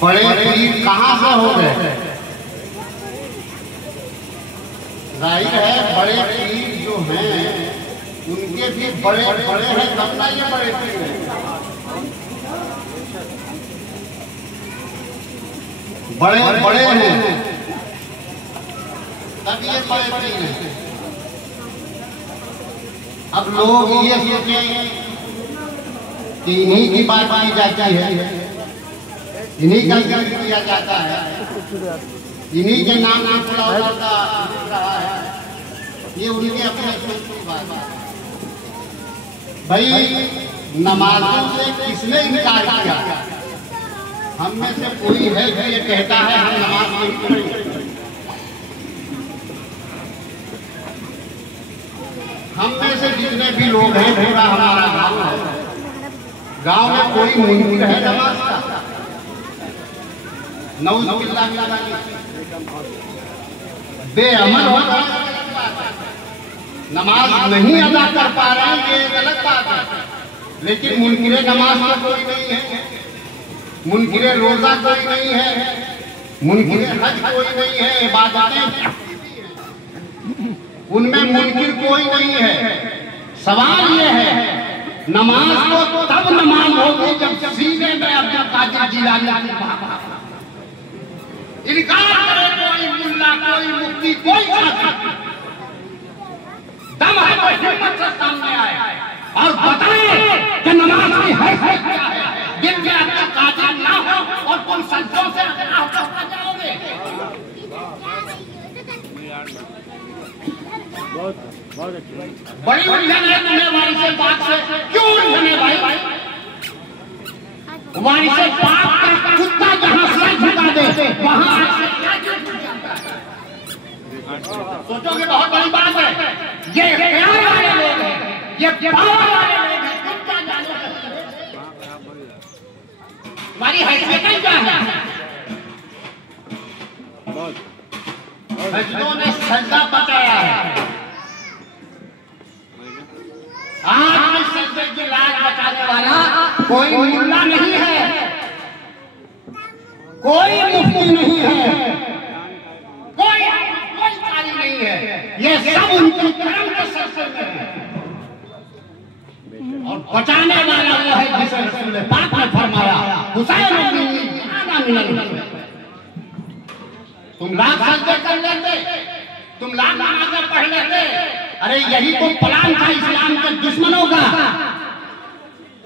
बड़े पीर कहाँ से हो गए? जाहिर है बड़े पीर जो हैं उनके भी बड़े बड़े हैं, तब ना ये बड़े पीर हैं। बड़े बड़े हैं तब ये बड़े पीर हैं। अब लोग ये सोचें कि इन्हीं की बात की जाती है, इन्हीं का जिक्र किया जाता है, इन्हीं के नाम में पुलाव होता रहा है, ये उनके अपने सोच की बात है। भाई नमाजों से किसने इनकार किया? हम में से कोई है कि ये कहता है हम नमाज नहीं पढ़ेंगे? हम में से जितने भी लोग हैं, पूरा हमारा गांव है, गांव में कोई मुनकिर है नमाज का? नऊजुबिल्लाह बेअमल होगा, नमाज नहीं अदा कर पा रहे हैं, ये गलत बात है। लेकिन मुनकिरे नमाज का कोई नहीं है, मुनकिरे रोजा कोई नहीं है, मुनकिरे हज कोई नहीं है, इबादतें उनमें मुनकिर कोई नहीं है। सवाल ये है नमाज तो तब नमाज होगी जब सीने में अब्दुल कादिर जिलानी इनकार करे कोई मुल्ला, कोई मुफ्ती, कोई दम है तो हिम्मत से सामने आए और बताए कि नमाज की हैसियत क्या है। दिन में अब्दुल कादिर ना हो और तुम संतों से जाओगे। बड़ी उलझन है तुम्हें वारी से बात से। क्यों उलझन है भाई? वारी से बात का कुत्ता जहां सर झुका दे वहां सोचोगे बहुत बड़ी बात है। ये प्यार वाले लोग हैं, ये पावर वाले लोग हैं, कुत्ता जानो हमारी हैसियत क्या है? सजदों ने सजदा बचाया है, आज सजदे की लाज बचाने वाला कोई मुल्ला नहीं है, कोई मुफ्ती नहीं है, कोई काली नहीं है। ये सब उनके कर्म के सिलसिले में है और बचाने वाला वो है जिसे रसूल पाक ने फरमाया हुसैन तुम लाख सजदे कर लेते, तुम लाख नमाज़ें पढ़ लेते। अरे यही तो प्लान था इस्लाम के दुश्मनों का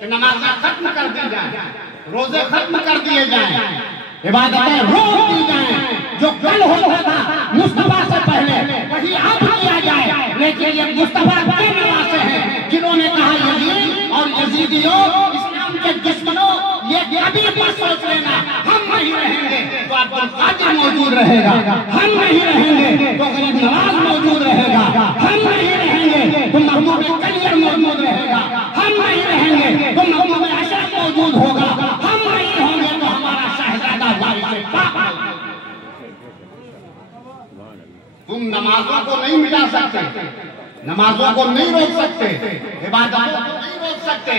कि नमाज़ें खत्म कर दी जाए, रोजे खत्म कर दिए जाए, इबादतें रोक दी जाए। जो कल होता था मुस्तफा से पहले वही अब किया जाए। लेकिन ये मुस्तफा के नवासे हैं जिन्होंने कहा यजीद और यजीदियों इस्लाम के दुश्मनों ये कभी मत सोच लेना हम नहीं रहेंगे तो अब्दुल कादिर मौजूद रहेगा, हम नहीं रहेंगे तो गरीब नवाज मौजूद रहेगा, हम नहीं रहेंगे तो महबूब कलियर मौजूद रहेगा, हम नहीं रहेंगे तो महबूब अशरफ मौजूद होगा, हम नहीं होंगे तो हमारा शहजादा वारिस पाक। तुम नमाजों को नहीं मिटा सकते, नमाजों को नहीं रोक सकते, इबादतों को नहीं रोक सकते।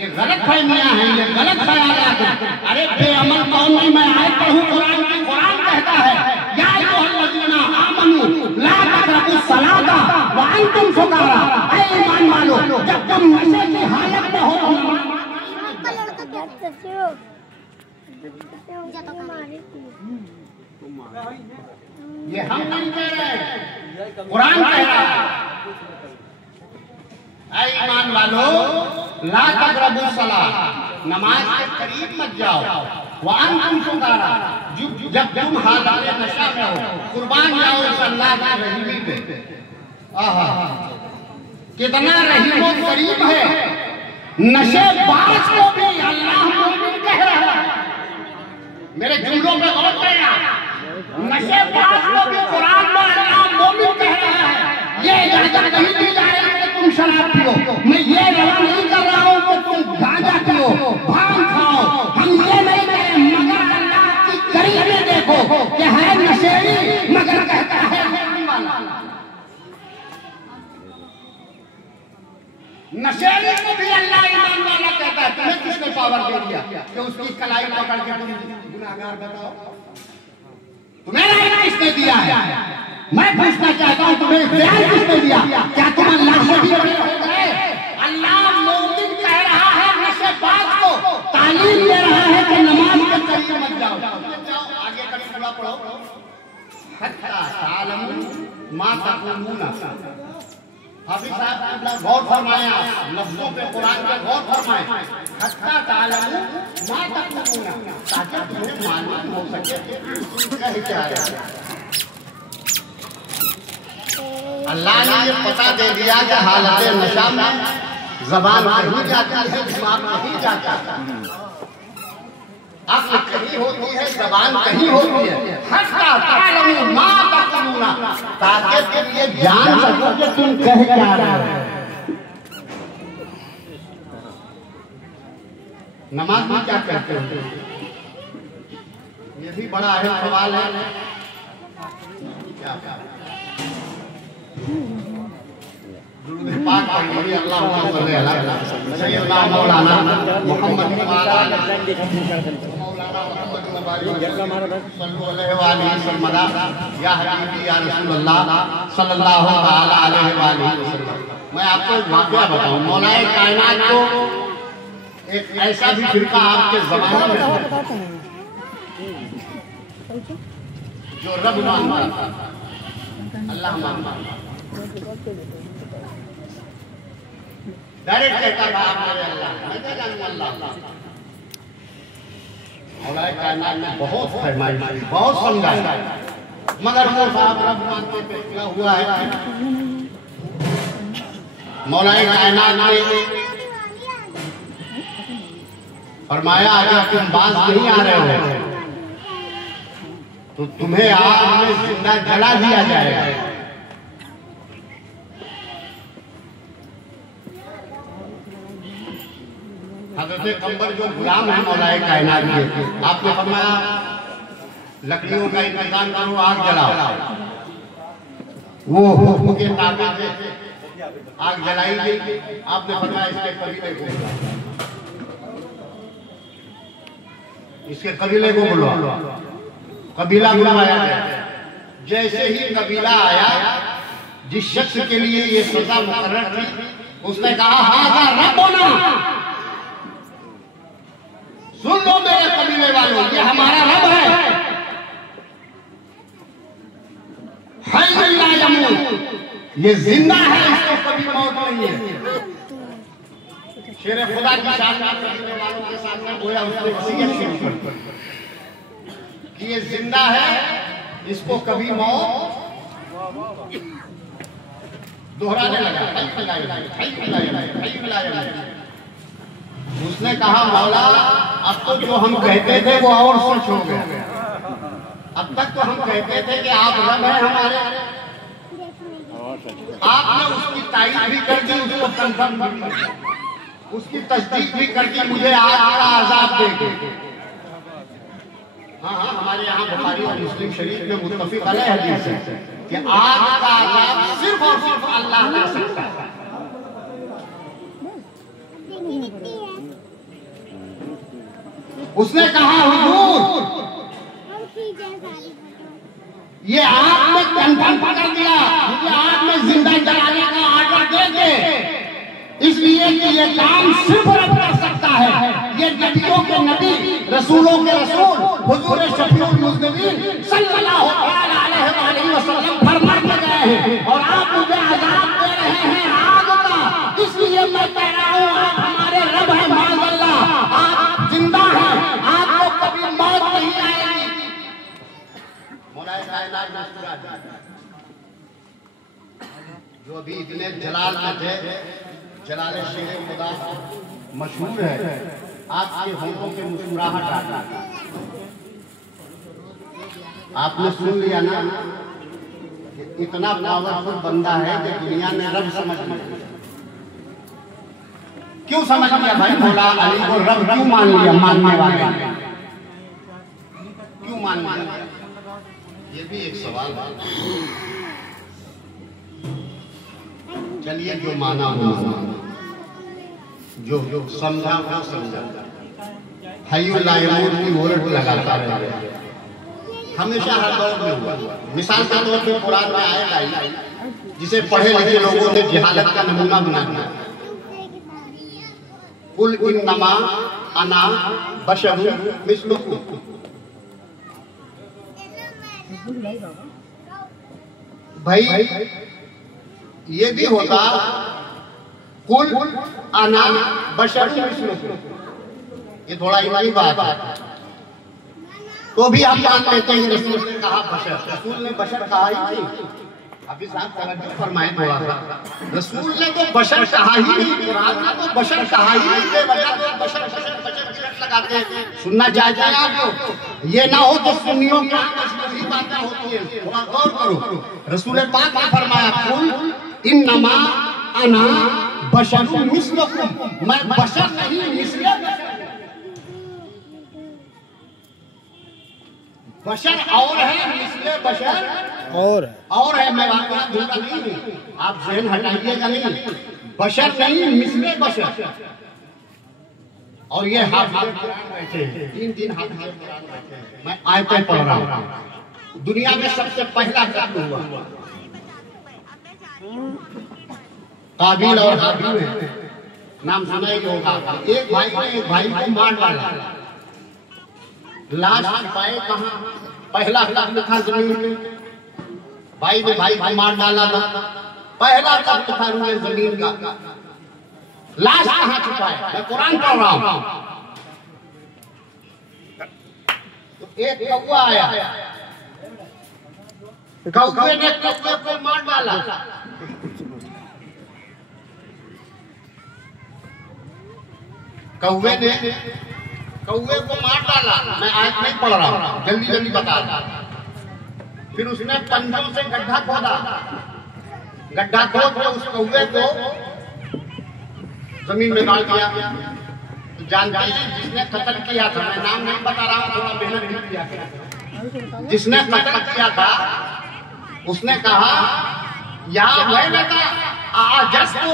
ये गलत फहमियां हैं, ये गलत ख्यालात हैं। अरे बेअमल कौन नहीं? मैं आयत पढ़ूं कुरान की, कुरान कहता है या अय्युहल्लज़ीना आमनू ला तक़रबुस सलाता व अंतुम सुकारा। ऐ ईमान वालों, जब तुम नशे की हालत में हो ये हम नहीं कह रहे, कुरान कह रहा है। ऐ ईमान वालों ला तक़रबुस सलाह, नमाज के करीब मत जाओ, व अंतुम सुकारा, जब तुम हालत नशा में हो। कुर्बान जाओ इस अल्लाह की रहीमी पे। आहा कितना रहीम और करीम है। नशेबाज को भी अल्लाह मोमिन कह रहा है। मेरे जुमलों पे गौर करें। नशेबाज को भी कुरान में अल्लाह मोमिन कह रहा है। ये इजाजत नहीं दी जा रही है कि तुम शराब पियो, मैं ये रवा नहीं कर रहा हूँ कि तुम गांजा पियो, भांग खाओ, हम ये नहीं कह रहे। मगर अल्लाह की करीबी देखो कि है नशेड़ी मगर कहता है नशेड़ी को भी अल्लाह ईमान वाला कहता है। तुम्हें किसने पावर दे दिया कि उसकी कलाई पकड़ के तुम गुनाहगार बताओ। तुम्हें राइट किसने दिया है? मैं पूछना चाहता हूँ, तुम्हें इख्तियार किसने दिया? क्या तुम अल्लाह से भी बड़े हो गए? अल्लाह मोमिन कह रहा है नशेबाज को, तालीम दे रहा है कि नमाज के करीब मत जाओ। आगे का पूरा पढ़ो। हत्ता तालमू मा तक़ूलूना। हाफिज साहब गौर फरमाएं, लफ्जों पे कुरान पे गौर फरमाएं। हत्ता तालमू मा तक़ूलूना, ताकि तुम्हें मालूम हो सके कह क्या है। अल्लाह ने ये पता दे दिया कि हालत नशा में ज़बान कहीं जाती है, दिमाग कहीं जाता है, अक्ल कहीं होती है, ज़बान कहीं होती है। हत्ता तालमू मा तक़ूलूना, ताकि तुम ये जान सको कि तुम कह क्या रहे हो। नमाज में क्या कहते हो? ये भी बड़ा अहम सवाल है। क्या पाक पढ़िए, अल्लाहुम्मा सल्ली अला सय्यदना मौलाना मुहम्मद मौलाना सल्लल्लाहु अलैहि वसल्लम या हबीबी या रसूलुल्लाह सल्लल्लाहु तआला अलैहि वसल्लम। मैं आपको एक वाकया बताऊं। मौलाए कायनात को एक ऐसा भी फिरका आपके ज़माने में जो रब मानता था, अल्लाह मानता था, डायरेक्ट कहता था आप मेरे अल्लाह, मैं क्या जानूं अल्लाह। मौलाए कायनात ने बहुत फरमाइश, बहुत समझाया, मगर वो साहब रब मानते पे क्या हुआ है। मौलाए कायनात ने फरमाया अगर तुम बाज नहीं आ रहे हो तो तुम्हें आग में जिंदा जला दिया जाएगा। हज़रत कंबर जो गुलाम है मौलाए कायनात के, आपने फरमाया लकड़ियों का इंतजाम करो, आग जलाओ। वो हुक्म के ताबे से आग जलाई गई। आपने फरमाया इसके कबीले को, इसके कबीले को बुलवाओ। कबीला बुलवाया गया। जैसे ही कबीला आया, जिस शख्स के लिए ये सजा मुकर्रर थी, उसने कहा हाज़ा रब्बुना, सुन लो मेरे कबीले वालों, ये हमारा रब है। हय्युन ला यमूत, ये जिंदा है, इसको कभी मौत नहीं है। शेर खुदा की शान कबीले वालों के सामने गोया उसने वसीयत शुरू कर दी कि ये जिंदा है, इसको कभी मौत। दोहराने लगा, उसने कहा मौला अब तो जो हम कहते थे वो और सच हो गया। अब तक तो हम कहते थे कि आप रब हैं हमारे, आपने उसकी तारीफ भी कर दी, उसको कंफर्म भी कर दिया, उसकी तस्दीक भी कर दी, मुझे आग का अजाब देंगे। हाँ हाँ, हमारे यहाँ बुखारी और मुस्लिम शरीफ में मुत्तफिक अलैह हदीस है कि आग का अजाब सिर्फ और सिर्फ अल्लाह दे सकता है। उसने कहा हुजूर ये आग में कंफर्म कर दिया, मुझे आग में जिंदा जलाने का आर्डर दे दे, इसलिए कि ये काम सिर्फ रब कर सकता है। ये नबियों के नबी, रसूलों के रसूल हुजूर शफीउल मुज़निबीन सल्लल्लाहु अलैहि वसल्लम फरमा के गए हैं और आप मुझे आजाद दे रहे हैं आग का। इसलिए मैं कह रहा हूँ आप हमारे रब हैं, माज़अल्लाह आप जिंदा हैं, आपको कभी मौत नहीं आएगी। मौलाए कायनात मुस्कुरा दिया। जो अभी इतने जलाल में थे, जलाले शेर खुदा मशहूर है, आपके होठों के मुस्कुराहट आता। आपने सुन लिया ना, इतना पावरफुल बंदा है कि दुनिया में रब समझ में। क्यों समझ लिया भाई? मौला अली को रब क्यों मान लिया? मानने वाले क्यों मान लिया? ये भी एक सवाल है। चलिए जो माना वो माना, जो समझा वो समझा। हय्युल ला यमूत की वर्ड लगाता रहे, हमेशा हर दौर में हुआ। मिसाल के तौर पे कुरान में आयत आई जिसे पढ़े लिखे लोगों ने जिहालत का नमूना बना दिया। कुल इन्नमा अना बशरुन मिस्लुकुम। भाई ये भी होता कुल अना बशरुन मिस्लुकुम, ये थोड़ा इलाही बात है, तो भी हम मान लेते हैं रसूल ने कहा बशर, रसूल ने बशर कहा ही नहीं। अभी साहब तवज्जो फरमाएं थोड़ा सा, रसूल ने तो बशर कहा ही नहीं, कुरान ने तो बशर कहा ही नहीं, बेवजह तो बशर बशर बशर की लगाते हैं। सुनना चाहते हैं आप? ये ना हो तो सुन्नियों की ही बातें होती है, थोड़ा गौर करो। रसूल पाक ने फरमाया कुल इन्नमा अना बशरुन मिस्लुकुम, मैं बशर नहीं मिस्ले बशर और है, मिस्ले बशर और है। मैं बात दूंगा नहीं, आप जहन हटाइएगा नहीं, बशर नहीं मिस्ले बशर। और ये हाफिज़ कुरान बैठे हैं, 3 दिन हाफिज़ कुरान बैठे हैं, मैं आयतें पढ़ रहा हूँ। दुनिया में सबसे पहला कत्ल हुआ काबिल और हाबिल है, नाम सुना ही होगा। एक भाई ने एक भाई को मार डाला, लाश पाए कहाँ? पहला कत्ल था जमीन में, भाई ने भाई को मार डाला था, पहला कत्ल था जमीन का। लाश कहाँ छुपाए? मैं कुरान पढ़ रहा हूँ। तो एक कौवा आया, कौवे ने कौवे को मार डाला, कौवे ने कौवे को मार डाला। मैं आज नहीं पढ़ रहा हूँ, जल्दी जल्दी बता रहा। फिर उसने पंजों से गड्ढा खोदा, गड्ढा खोद के उस कौवे को जमीन में डाल दिया। तो जानते हैं जिसने कत्ल किया था, मैं नाम नहीं बता रहा हूँ, थोड़ा मेहनत भी किया। जिसने कत्ल किया था उसने कहा या मैं बेटा आजस्तु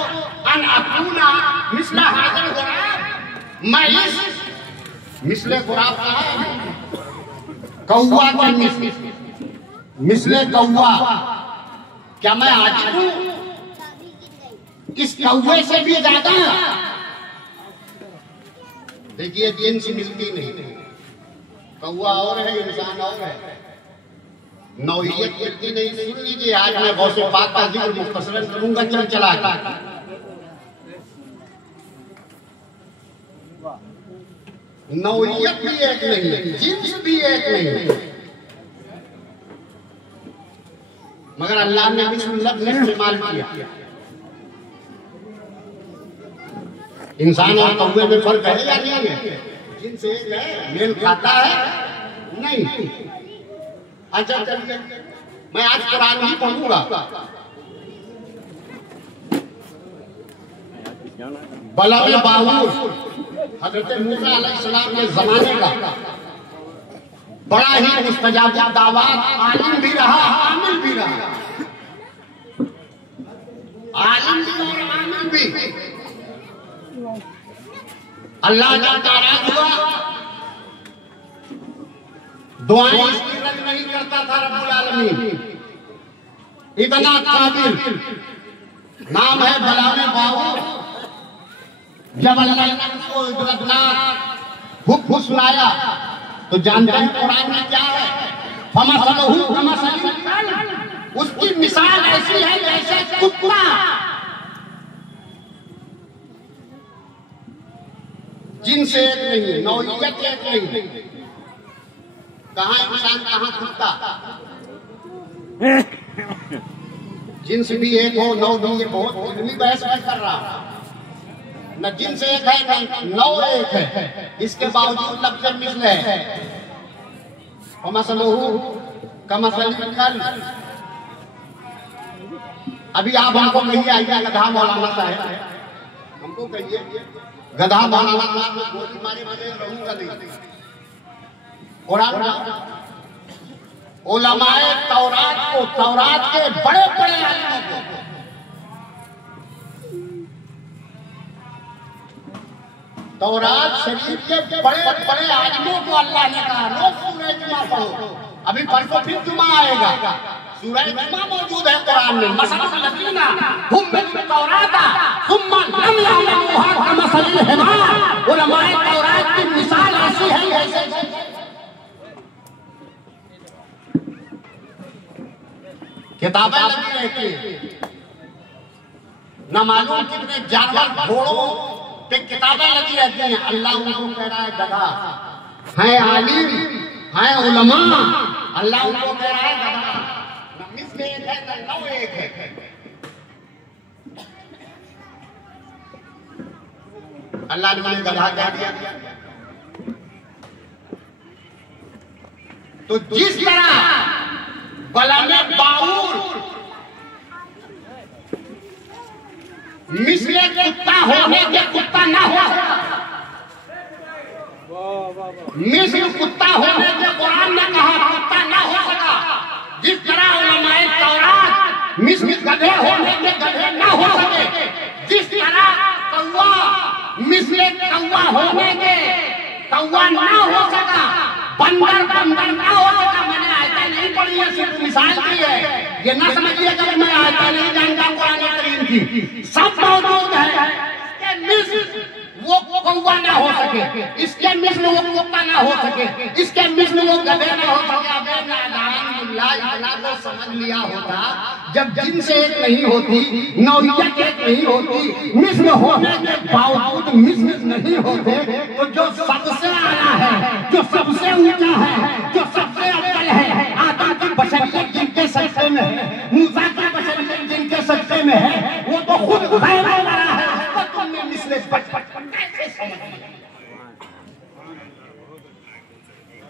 अन अकूना मिस्ला हाज़िल गुराब, मैं इस मिसले गुराब कहा कौवा के मिसले कौवा, क्या मैं आजिज़ हूँ इस कौवे से भी ज्यादा? देखिए जिन्स मिलती नहीं, कौवा और है, इंसान और है, नौइयत मिलती नहीं। सुन लीजिए, आज मैं गौसे पाक का जिक्र मुख्तसरन करूंगा, चल चला नौइयत भी एक नहीं, जिन्स भी एक नहीं, मगर अल्लाह ने इस लफ्ज़ इस्तेमाल किया। इंसान और कौवे में फर्क है या नहीं है? जिनसे एक है, मेल खाता है नहीं। अच्छा चलिए, मैं आज कुरान ही पढ़ूंगा। बलग बावूर हज़रत मूसा अलैहिस्सलाम के ज़माने का बड़ा ही मुस्तजाब दावत, आलिम भी रहा, आमिल भी रहा, आलिम भी और आमिल भी। अल्लाह जब नाराज हुआ, दुआएं इसकी रद्द नहीं करता था रब्बुल आलमीन। इतना काबिल नाम है बलाने बावूर। जब अल्लाह ने उसको इबरतनाक हुक्म सुनाया तो जानते हैं कुरान में क्या है? फमसलहु कमसलिल कल्ब, उसकी मिसाल ऐसी है जैसे कुत्ता। जिनसे एक नहीं, नौइयत एक नहीं, कहाँ इंसान कहाँ कुत्ता। जिन्स भी एक हो, नौ भी एक हो, इतनी बहस नहीं कर रहा। न जिन्स एक है न नौ एक है, इसके बावजूद लफ्ज़ मिस्ल है। फमसलहु कमसलिल कल्ब। अभी आप हमको कहिए, आइए गधा मौलाना साहब, हमको कहिए गधा मौलाना साहब में गोली मारे बगैर रहूंगा नहीं। कुरान उलमाए तौरात को, तौरात के बड़े बड़े आलिमों को तौरात शरीफ के बड़े बड़े आलिमों को अल्लाह ने कहा रोज सूरह जुमा पढ़ो। अभी परसों फिर जुमा आएगा, सूरह जुमा मौजूद है कुरान में। मसलन लकीना हुम्मिल तौराता सुम्मा लम यअमलूहा कमसलिल हिमार। उलमाए तौरात की मिसाल ऐसी है जैसे किताबें लगी रहती है, न मालूम कितने जानवर घोड़ों पे किताबें लगी रहती हैं। अल्लाह उनको कह रहा है गधा, है आलिम, है उलमा, अल्लाह उनको कह रहा है गधा। न मिस्र एक है न नौ एक है। अल्लाह ने उन्हें गधा कह दिया। तो जिस तरह बलाने बाउर मिस्र कुत्ता होने के कुत्ता ना हो, मिस्र कुत्ता होने के कुरान ने कहा कुत्ता ना हो सका। जिस तरह उलमाए तौरात मिस्र गधे होने के गधे ना हो सके, जिस तरह कौवा मिस्र कौवा होने के कौवा ना हो सका, बंदर बंदर ना हो सका। मैंने आयतें नहीं पढ़ी है, सिर्फ मिसाल दी है। ये ना समझिएगा कि मैं आयतें नहीं जानता कुरान करीम की, सब मौजूद है। इसके मिस्र वो कौवा ना हो सके, इसके मिस्र वो कुत्ता ना हो सके, इसके मिस्र वो गधे ना हो सके। अबे नादान इतना तो समझ लिया होता, जब जिन्स एक नहीं होती, नौइयत एक नहीं होती, मिस्र होने के बावजूद मिस्र नहीं होते, तो जो सबसे आला है, जो सबसे ऊंचा है, जो सबसे अव्वल है, आदम की बशरियत जिनके सत्ते में है, मूसा की बशरियत जिनके सत्ते में है, वो तो खुद पैदा हो रहा है। तुमने मिस्र बचपन कैसे समझ लिया?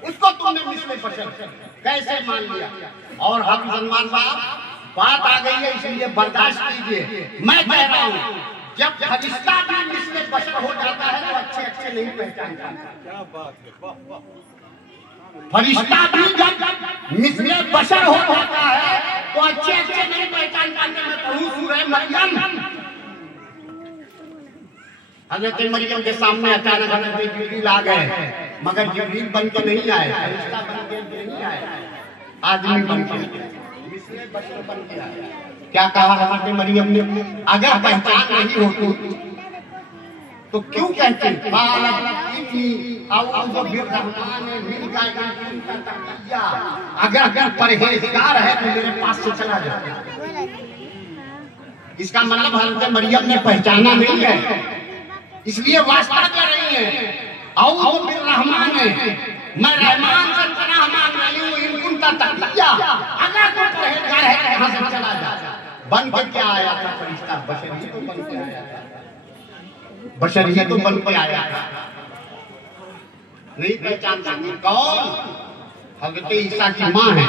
उसको तुमने मिस्र बशर कैसे मान लिया? और हम सलमान साहब बात आ गई है, इसलिए बर्दाश्त कीजिए। मैं कह रहा हूँ जब फरिश्ता भी मिस्र बशर हो जाता है तो अच्छे अच्छे नहीं पहचानता। क्या बात है, फरिश्ता भी जब मिस्र बशर हो जाता है तो अच्छे अच्छे नहीं पहचानता। मैं पढ़ूं सूरह मरियम, हज़रत मरियम के सामने अचानक हज़रत जिब्रील आ गए, मगर जिब्रील बन के नहीं आए, फरिश्ता बन के नहीं आए, आदमी बन के, मिस्र बशर बन के आए। क्या कहा हज़रत मरियम ने? अगर पहचान नहीं होती तो क्यों कहते? अगर परहेजगार है तो मेरे पास से चला जाए। इसका मतलब हज़रत मरियम ने पहचाना नहीं है, इसलिए वास्ता कर रही है। औ रहमान है, मैं रहमान से पनाह मांग रही हूँ, इनकुन का तकिया। अगर कोई परहेजगार है यहाँ से चला जाए। बन के क्या आया था फरिश्ता? बशर ही तो बन के आया था, बशर ही तो बन के आया था। नहीं पहचान सकती कौन? हज़रत ईसा की माँ है,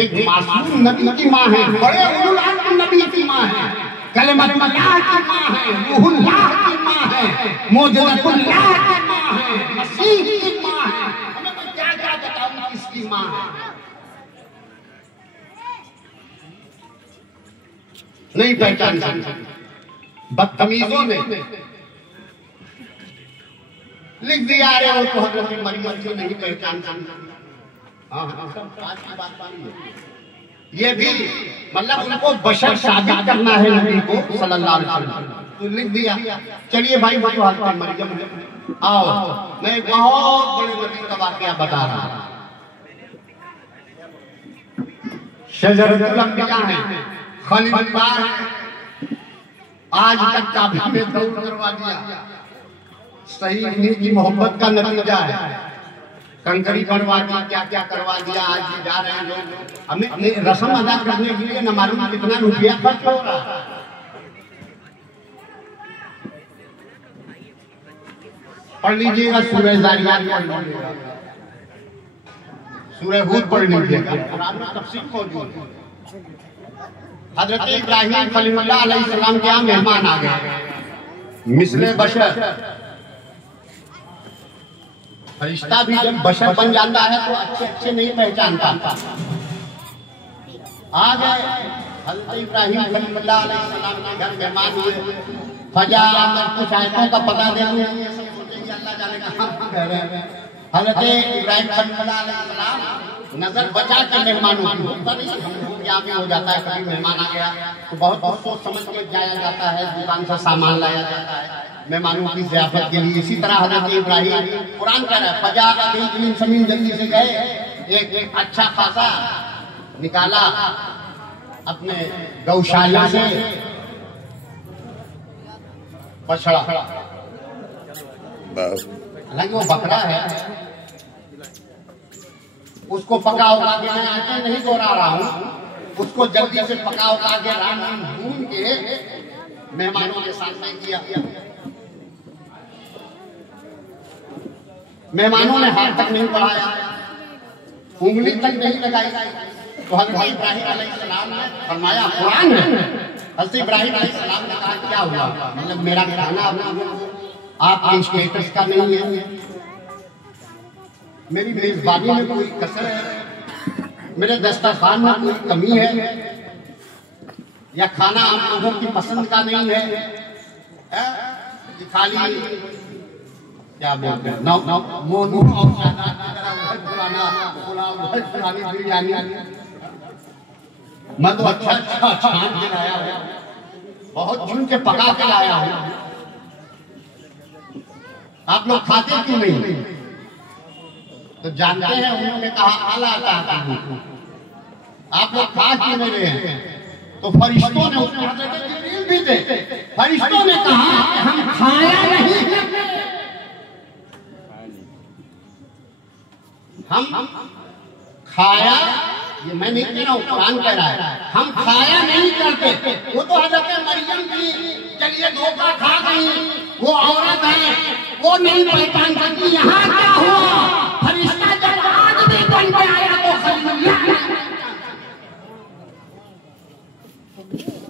एक मासूम नबी की माँ है, बड़े उलुल अज़्म नबी की माँ है, कलिमतुल्लाह की माँ है, रूहुल्लाह की माँ है, मौजूदतुल्लाह की माँ है, मसीह की माँ है। हमें मैं क्या क्या बताऊं किसकी माँ है? नहीं पहचान सकती। बदतमीजों ने लिख दिया रे वो तो हज़रत मरियम को नहीं पहचान सकती। हाँ आज की बात नहीं है। ये भी मतलब उनको बशर साबित करना है नबी को सल्लल्लाहु अलैहि वसल्लम, तो लिख दिया। चलिए भाई वो तो हज़रत मरियम, आओ मैं एक बहुत बड़े नबी का वाक़या बता रहा हूँ। शजरतुल अंबिया है, खलीलुल्लाह है, आज तक काबा में दौड़ करवा दिया। सही इन्हीं की मोहब्बत का नतीजा है। कंकड़ी करवा दी, क्या क्या करवा दिया। आज भी जा रहे हैं लोग, हमें रस्म अदा करने के लिए न मालूम कितना रुपया खर्च हो रहा है। पढ़ लीजिएगा सूरह ज़ारियात, पढ़ लीजिएगा सूरह हूद, पढ़ लीजिएगा, कुरान में तफसीर मौजूद है। हज़रत इब्राहीम खलीलुल्लाह अलैहिस्सलाम के यहाँ मेहमान आ गए, मिस्र बशर। फरिश्ता भी जब बशर बन जाता है तो अच्छे अच्छे नहीं पहचानता। आ गए हज़रत इब्राहीम खलीलुल्लाह अलैहिस्सलाम के घर मेहमान हुए। फजा कुछ आयतों का पता देंगे, हम कह रहे हैं हज़रत इब्राहिम सल्लल्लाहु नजर बचा के मेहमानों की होता नहीं, हम लोग यहाँ भी हो जाता है, कभी मेहमान आ गया तो बहुत सोच समझ के जाया जाता है, दुकान से सामान लाया जाता है मेहमानों की ज़ियाफत के लिए। इसी तरह हज़रत इब्राहिम, कुरान कह रहा है फजा अबी ज़मीन जल्दी से गए, एक अच्छा खासा निकाला अपने गौशाला से बछड़ा, हालांकि वो बकरा है, उसको पका उगा के मैं आटे नहीं दोहरा रहा हूँ, उसको जल्दी से पका उगा के राम भून के मेहमानों के सामने किया। मेहमानों ने हाथ तक नहीं बढ़ाया, उंगली तक नहीं लगाई, तो हज़रत इब्राहिम अलैहिस्सलाम ने फरमाया, कुरान है, हज़रत इब्राहिम अलैहिस्सलाम ने कहा क्या हुआ, मतलब मेरा खाना आपके स्टेटस का नहीं है, मेरी मेजबानी में कोई कसर है, मेरे दस्तरखान में कोई कमी है, या खाना आप लोगों की पसंद का नहीं है, खाली क्या बोलते हैं मोनू बिरयानी, मैं तो अच्छा छान के लाया हूँ, बहुत चुन के पका के लाया हूँ, आप लोग खाते क्यों नहीं? तो जानते हैं उन्होंने कहा आला आता है, आप लोग खा क्यों नहीं रहे हैं? तो फरिश्तों ने उसमें हज़रत जिब्रील भी थे, फरिश्तों ने कहा हम खाया नहीं, हम खाया, ये मैं नहीं कह रहा हूँ, कुरान कह रहा है, हम खाया नहीं करते। वो तो हज़रत मरियम की चलिए धोखा खा गई, वो औरत है, वो नहीं पहचान सकती। यहाँ क्या हुआ, फरिश्ता जब आदमी बन के आया तो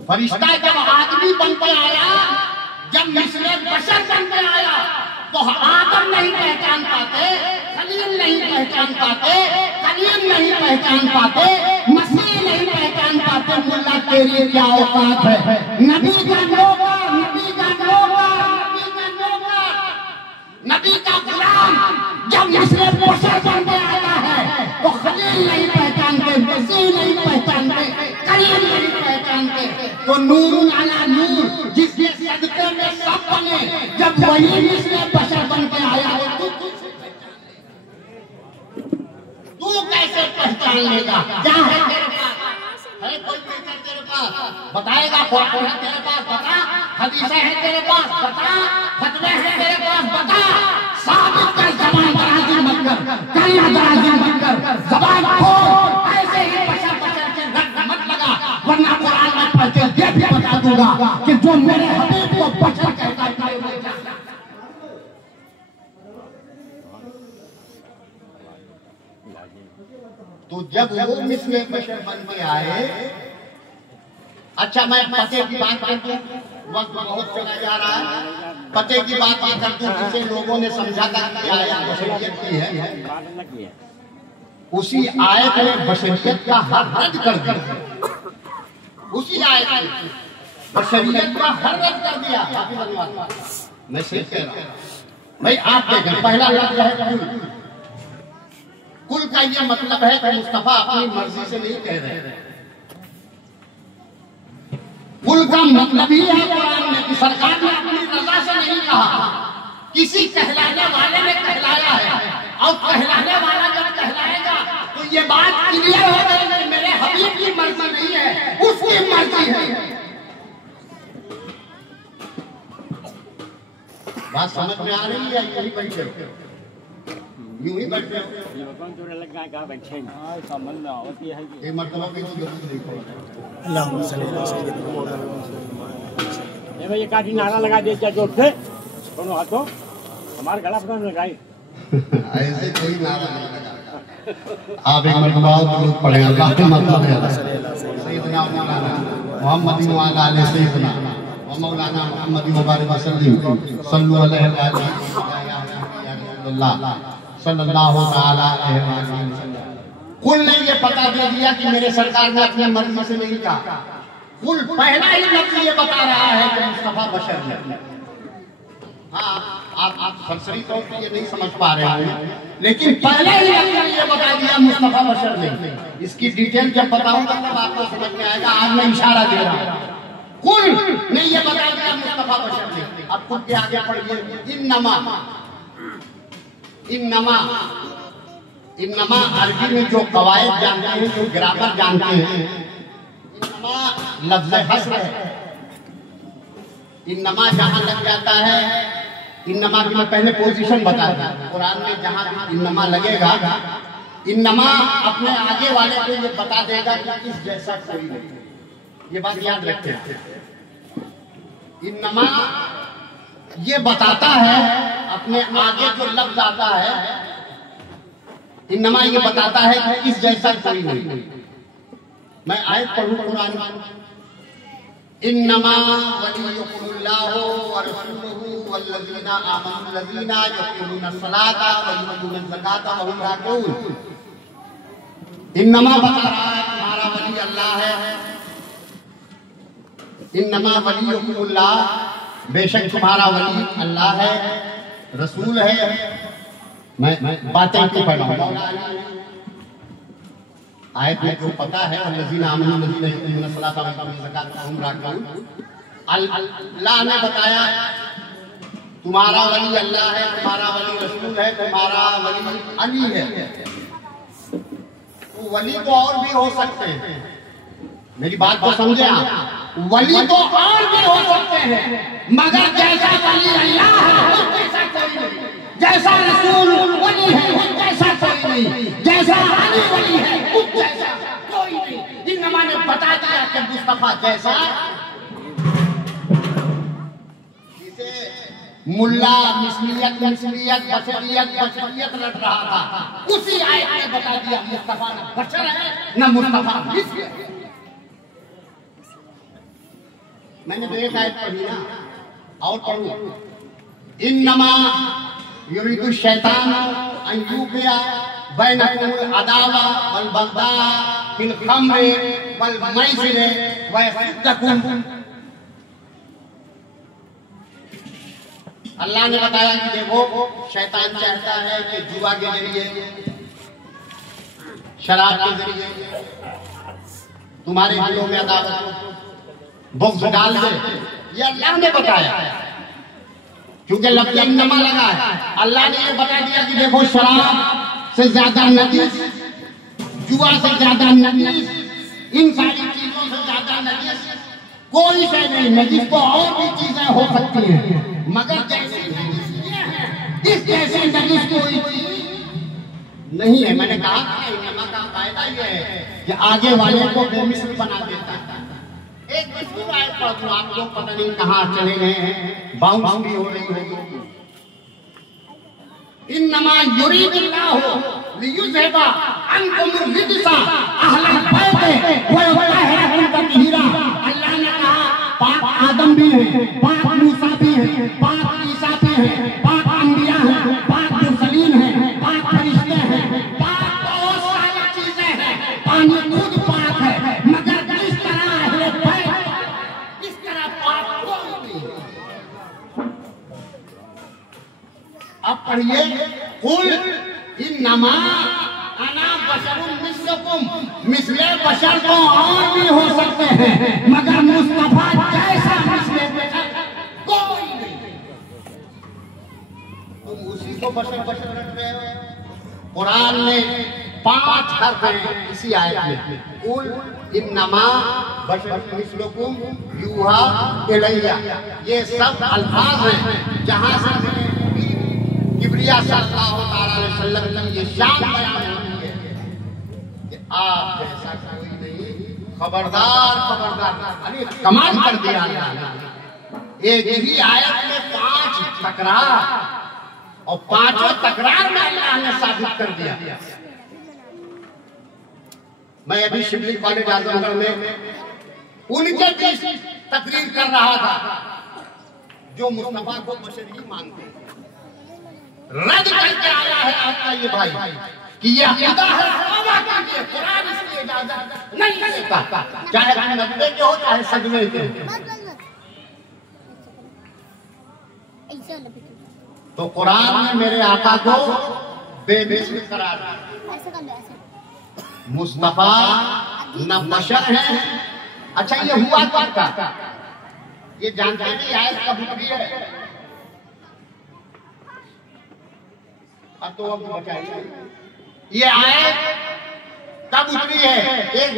फरिश्ता जब आदमी बन के आया, जब मिस्र बशर बन के आया, तो आदम नहीं पहचान पाते, खलील नहीं पहचान पाते, कलीम नहीं पहचान पाते, मसीह नहीं पहचान पाते। मुल्ला तेरी क्या औकात है, नबी का नौकर, नबी का नौकर, नबी का नौकर, नबी का गुलाम जब मिस्र बशर बन के आया है, तो खलील नहीं पहचानते, मसीह नहीं पहचानते, कलीम नहीं पहचानते, तो नूर अला नूर जिसके सदके में सब बने, जब वही मिस्र बशर बन के आया है, तू कैसे पहचान लेगा? क्या है तेरे पास? है कोई पहचान तेरे पास? बताएगा कुरान है तेरे पास, बता, हदीसें हैं तेरे पास, बता, फतवे हैं तेरे पास, बता, साबित कर, ज़बान दराज़ी मत कर, कलिया दराज़ी मत कर, ज़बान खोल, ऐसे ही बशर बशर के रट मत लगा, वरना कुरान मत पढ़ते, ये भी बता दूंगा कि जो मेरे हबीब को बशर कहता है तो जब वो मिस्र बशर बन के आए। अच्छा मैं पते की बात कर दूं, वक्त बहुत चला जा रहा है, पते की बात कर दूं जिसे लोगों ने समझा कर कि आयत बशरियत की है, उसी आयत ने बशरियत का हर रद्द कर दिया, उसी आयत ने बशरियत का हर रद्द कर दिया। मैं सही कह रहा हूं भाई, आप देखें पहला लफ्ज़ है कुल का ये मतलब है कि मुस्तफा अपनी मर्जी से नहीं कह रहे, कुल का मतलब ही है कुरान में कि सरकार ने अपनी रजा से नहीं कहा, किसी कहलाने वाले ने कहलाया है, और कहलाने वाला जब कहलाएगा तो ये बात क्लियर हो जाएगी मेरे हबीब की मर्जी नहीं है, उसकी मर्जी है। बात समझ में आ रही है? यही बैठे यूं ही बैठे हो, एक मर्तबा की तो जरूरत नहीं पड़ेगा। ये काटी नारा लगा दे क्या जोर से दोनों हाथों, हमारे गला पकड़ लगाई ऐसे कोई नारा नहीं लगा। आप एक मर्तबा जरूरत पड़ेगा, अल्लाह के मतलब है सैयदना मोहम्मद वाला अलैहि सैयदना व मौलाना मोहम्मद मुबारक सल्लल्लाहु अलैहि वसल्लम। कुल ने ये पता दे दिया कि मेरे सरकार ने अपनी मर्जी से नहीं कहा, कुल पहला ही लफ्ज़ ये बता रहा है कि मुस्तफा बशर है। हाँ आप सरसरी तौर पे ये नहीं समझ पा रहे हैं, लेकिन पहले ही अल्लाह ये बता दिया मुस्तफा बशर ने। इसकी डिटेल जब बताऊंगा तब आपको समझ में आएगा। आज मैं इशारा दे रहा हूं, कुल ने ये बता दिया मुस्तफा बशर ने। अब खुद के आगे पढ़िए। इन्नमा अरबी में जो कवायद जानते हैं, जो ग्रामर जानते हैं, इन्नमा लफ्ज़ हस्र है। इन्नमा जहां लग जाता है, इन्नमा की मैं पहले पोजीशन बता दूं, कुरान में जहां इन्नमा लगेगा, इन्नमा अपने आगे वाले को ये बता देगा कि इस जैसा कोई नहीं। ये बात याद रखें। इन्नमा ये बताता है, अपने आगे जो लफ्ज आता है, इन्नमा ये बताता है कि इस जैसा कोई नहीं। मैं आयत पढ़ूं कुरान में। इन्नमा वलियुकुमुल्लाहु व रसूलुहु वल्लज़ीना आमनु लज़ीना युक़ीमूना सलाता व यु'तूना ज़काता व हुम राकिऊन। इन्नमा बता रहा है तुम्हारा वली अल्लाह है। इन्नमा वलियुकुमुल्लाह, बेशक तुम्हारा वली अल्लाह है, रसूल है। मैं बातें क्यों पढ़ रहा हूं? आयत में जो पता है, वल्लज़ीना आमनु लज़ीना युक़ीमूना सलाता व यु'तूना ज़काता व हुम राकिऊन। अल्लाह ने बताया तुम्हारा वली अल्लाह है, तुम्हारा वली रसूल है, तुम्हारा वली अली है। तो वली तो और भी हो सकते हैं, मेरी बात को समझे आप। वली तो और भी हो सकते हैं, मगर जैसा वली अल्लाह है वैसा कोई नहीं, जैसा रसूल वली है जैसा कोई नहीं, जैसा अली वली है जैसा कोई नहीं। इन्नमा ने बता दिया कि मुस्तफा जैसा, जिसे मुल्ला मिसलियत बशरियत रट रहा था, उसी आयत में बता दिया मुस्तफा न बशर है न मुस्तफा मिसलियत। मैंने तो एक आयत पढ़ी ना, और पढ़ूं। इन्नमा युरीदु शैतान अन युक़िया बैनकुमुल अदावा वल बग़दा फिल खम्रि वल मैसिरि व यसिद्दकुम। अल्लाह ने बताया कि देखो, शैतान चाहता है कि जुआ के जरिए, शराब के जरिए तुम्हारे दिलों में अदावत बुग़्ज़ डाल दे। ये अल्लाह ने बताया, क्योंकि लफ्ज़ इन्नमा लगा है। अल्लाह ने ये बता दिया कि देखो, शराब से ज्यादा नजीस, जुआ से ज्यादा नजीस, इन सारी चीजों से ज्यादा नजीस कोई शय नहीं। नजीस तो और भी चीजें हो सकती हैं, मगर जैसी नजीस ये है, इस जैसी नजीस कोई चीज नहीं है। मैंने कहा था इन्नमा का फायदा ये है कि आगे वाले को बेमिसाल बना देता है। एक मशहूर आयत पढ़ दूं, आप लोग पता नहीं कहाँ चले गए हैं, बाउंस भी हो रही होगी। इन्नमा युरीदुल्लाहु लियुज़हिबा अन्कुम रिज्सा अहलल बैत व युतहिरकुम तत्हीरा। अल्लाह ने कहा पाक आदम भी है, पाक मूसा भी है, पाक ईसा भी है, पाक अंबिया है, पाक मुरसलीन है, पाक फरिश्ते हैं, पाक बहुत सारी चीजें हैं, पानी खुद पाक है, मगर किस तरह अहले बैत, इस तरह पाक कोई नहीं। अब पढ़िए, कुल इन्नमा अना बशरुन मिस्लुकुम, मिस्ले बशर तो और भी हो सकते हैं, मगर मुस्तफा जैसा मिस्ले बशर कोई नहीं। तुम उसी को बशर बशर रख रहे हो। कुरान में 5 हर्फ हैं इसी आयत में। कुल इन्नमा बशरुन मिस्लुकुम यूहा इलैया, ये सब अल्फाज हैं जहां से किब्रिया सल्लल्लाहु अलैहि वसल्लम की ये शान बयान होती है कि आप जैसा कोई नहीं, खबरदार खबरदार। अरे कमाल कर दिया अल्लाह। एक ही आयत में 5 तकरार, और 5 तकरार में अल्लाह ने साबित कर दिया। मैं अभी शिबली कॉलेज आजमगढ़ में उनके बीच तकरीर कर रहा था जो मुस्तफा को बशर ही मानते हैं। रद्द करके आया है आपका ये भाई कि ये अकीदा है, कुरान इसकी इजाजत नहीं देता, चाहे नब्बे के हो चाहे सजमे के। तो कुरान ने मेरे आका को बेमिसल करार दिया। ऐसे कर लो, ऐसे। मुस्तफा न बशर है। अच्छा ये हुआ क्या था? ये जानते नहीं आयत कब उतरी है? अब तो अब बताइए ये आयत कब उतरी है? एक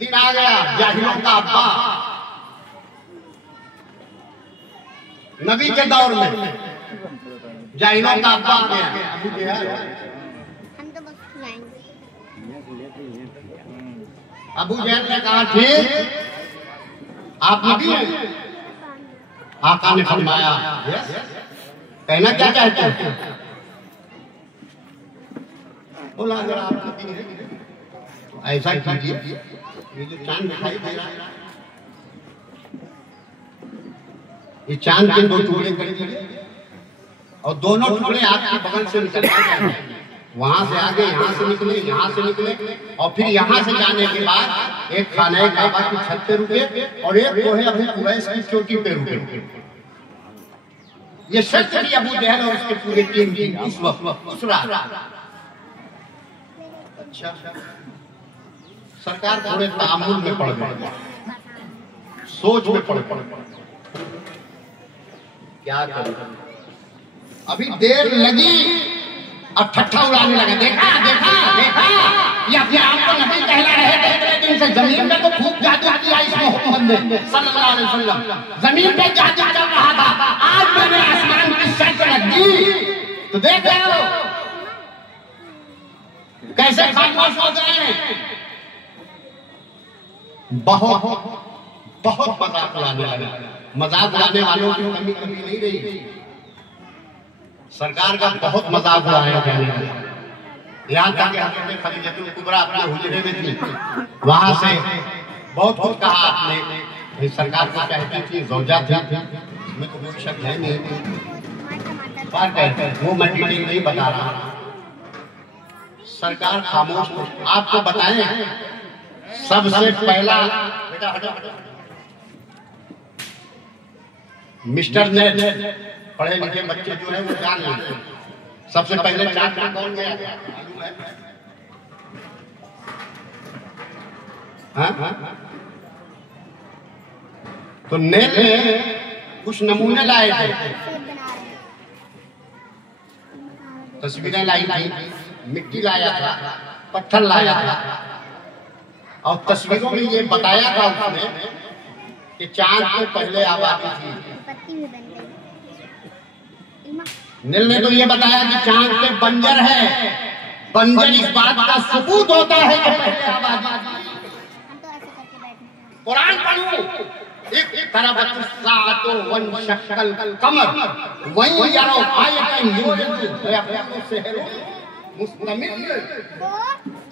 दिन आ गया जाहिलों का अब्बा नबी के दौर में जाहिलों का अब्बा आ गया अबू जहल। हम तो बस सुनाएंगे। अबू जहल ने कहा ठीक आप नबी हैं? आका ने फरमाया यस। कहना क्या चाहते हैं? बोला अगर आप नबी हैं तो ऐसा कीजिए, ये जो चांद दिखाई दे रहा है ये चांद के 2 टुकड़े कर दीजिए और दोनों टुकड़े आपके बगल से निकल जाए। वहां से आगे यहाँ से निकले, यहाँ से निकले और फिर यहाँ से जाने के बाद एक खाने काबा की छत पे रुके और एक जो है अबू कुरैश की चोटी पे रुके। ये शर्त थी अबू जहल और उसके पूरे टीम की उस वक्त उस रात। अच्छा सरकार थोड़े तामुल में पड़ गए, सोच में पड़ गए क्या करें। अभी देर लगी अब ठट्ठा उड़ाने लगा। देखा देखा देखा ये अपने आप को नबी कहला रहे थे इतने दिन से। जमीन पे तो खूब जादू किया इस मोहम्मद ने सल्लल्लाहु अलैहि वसल्लम। जमीन पे जादू चल रहा था, आज मैंने आसमान की शर्त रख दी तो देख रहे हो कैसे खामोश हो गए। बहुत बहुत मजाक उड़ाने लगे। मजाक उड़ाने वालों की कमी कमी नहीं रही। सरकार का बहुत मजाक उड़ाया जाने लगा। यहाँ तक हज़रत खदीजतुल कुबरा अपने हुजरे में थी, वहां से बहुत कुछ कहा आपने। सरकार को कहती थी ज़ौजा थी, इसमें तो कोई शक है नहीं। बात है वो मैं डिटेल नहीं बता रहा। सरकार खामोश। आपको बताएं सबसे पहला बेटा हटो मिस्टर ने पढ़े लिखे बच्चे जो है वो जान लेते। सबसे पहले चाट में कौन गया? हाँ? तो नेल ने कुछ नमूने लाए थे, तस्वीरें लाई थी, मिट्टी लाया था, पत्थर लाया था और तस्वीरों में ये बताया था उसने कि चांद को पहले आबादी थी। नील ने तो ये बताया कि चांद पे बंजर है। बंजर इस बात का सबूत होता है कि पहले आबादी थी। कुरान पढ़ो एक तरफ सातो वन शक्ल कमर वही यारो आयतन यूजद फयकुन सहरो मुस्तमिर।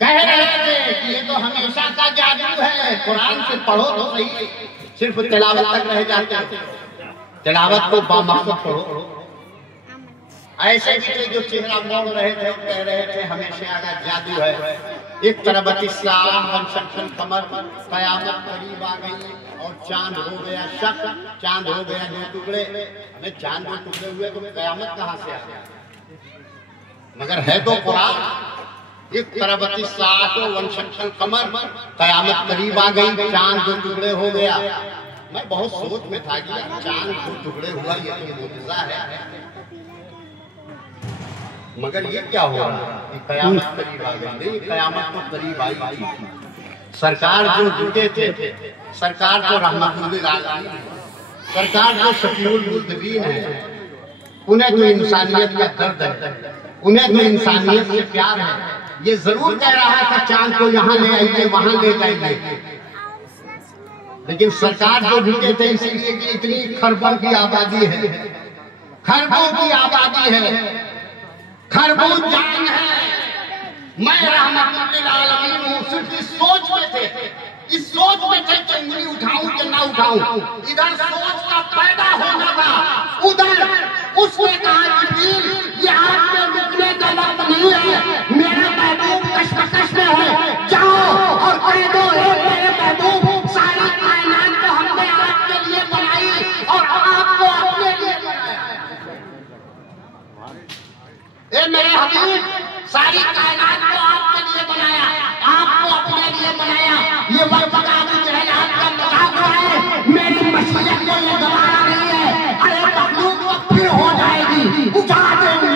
कह रहे थे कि ये तो हमेशा का जादू है। कुरान से पढ़ो तो सही, सिर्फ तिलावत तक रह जाते। तिलावत को बामकसद पढ़ो। ऐसे भी जो चेहरा मोड़ रहे थे कह रहे थे हमेशा का जादू है। एक तरफ इस्लाम वन शक्ल कमर कयामत करीब आ गई और चांद हो गया शक। चांद हो गया 2 टुकड़े। हमें चांद 2 टुकड़े हुए तो कयामत कहाँ से आ गया? मगर है तो कुरान। एक तरफ सातो वन शक्ल कमर कयामत करीब आ गई, चांद 2 टुकड़े हो गया। मैं बहुत सोच में था कि चांद 2 टुकड़े हुआ ये तो मुअजिज़ा है। मगर ये क्या हो रहा है? कयामत करीब आ गई। नहीं, कयामत तो करीब आई थी। सरकार जो जुटे थे, सरकार को रहमतुल आलमीन, सरकार जो शफीउल मुज़निबीन है, उन्हें तो इंसानियत का दर्द है, उन्हें तो इंसानियत से प्यार है। ये जरूर कह रहा था चांद को यहाँ ले आइए वहां ले जाइए, लेकिन सरकार जो जुटे थे इसलिए कि इतनी खरबों की आबादी है, खरबों की आबादी है, खरबों जान है। मैं रहमतुल आलमीन हूँ। सिर्फ इस सोच में थे, इस सोच में थे कि उंगली उठाऊं कि ना उठाऊं। इधर सोच का पैदा होना था, उधर उसने कहा जिब्रील ये आपके रुकने का वक्त नहीं है, मेरा महबूब कश्मकश में है, जाओ और कह दो मेरे महबूब सारी कायनात को हमने आपके लिए बनाई और आपको अपने लिए बनाया। मेरे हबीब सारी कायनात को आपके लिए बनाया, आपको अपने लिए बनाया। ये वक्त का जहलात का मुकाबला है, मेरी मशीयत को ये गवारा नहीं है। अरे मखलूक तो फिर हो जाएगी, उठा देंगे